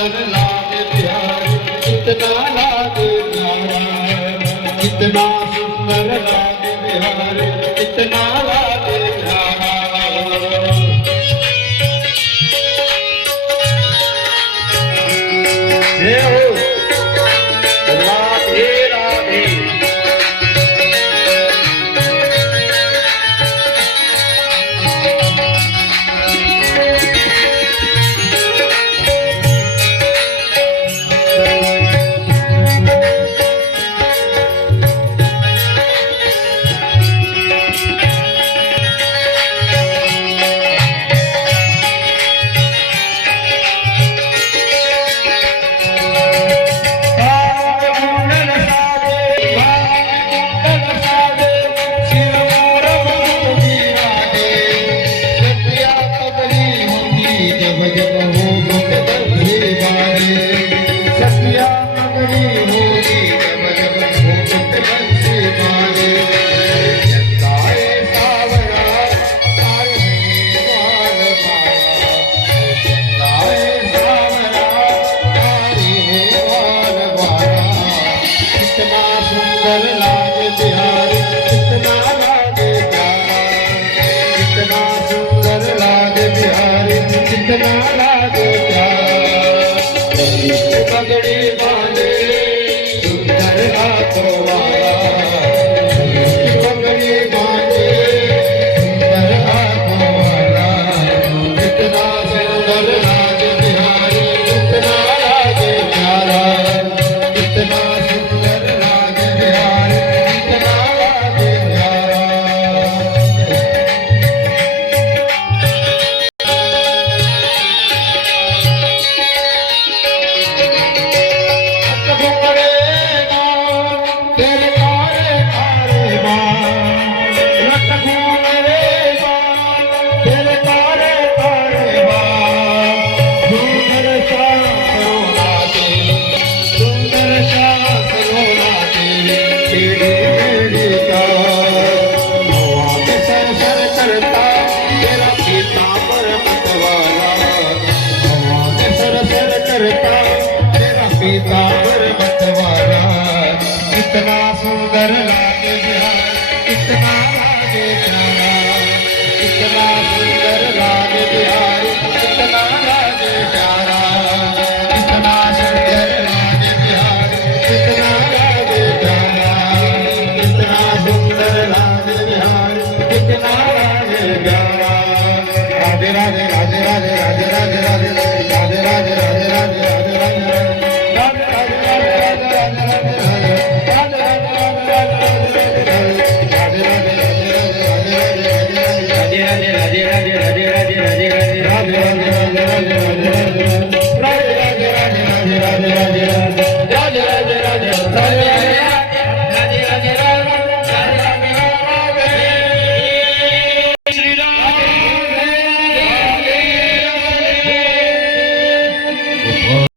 सुंदर लागे बिहारी कितना लागे प्यारा, कितना सुंदर लागे बिहारी कितना लागे प्यारा। जय हो राधे राधे। सुंदर लागे बिहारी कितना लागे प्यारा, कितना सुंदर लागे बिहारी कितना लागे प्यारा। पगड़ी बांधे सुंदर हाथों वाला, पगड़ी बांधे सुंदर हाथों वाला, कितना सुंदर लागे बिहारी कितना लागे प्यारा, कितना कितना सुंदर लागे बिहार कितना लागे प्यारा, कितना सुंदर लागे बिहार कितना लागे प्यारा, कितना सुंदर लागे बिहार कितना लागे प्यारा, कितना सुंदर लागे बिहार कितना लागे प्यारा। राधे राधे राधे राधे राधे राधे राधे।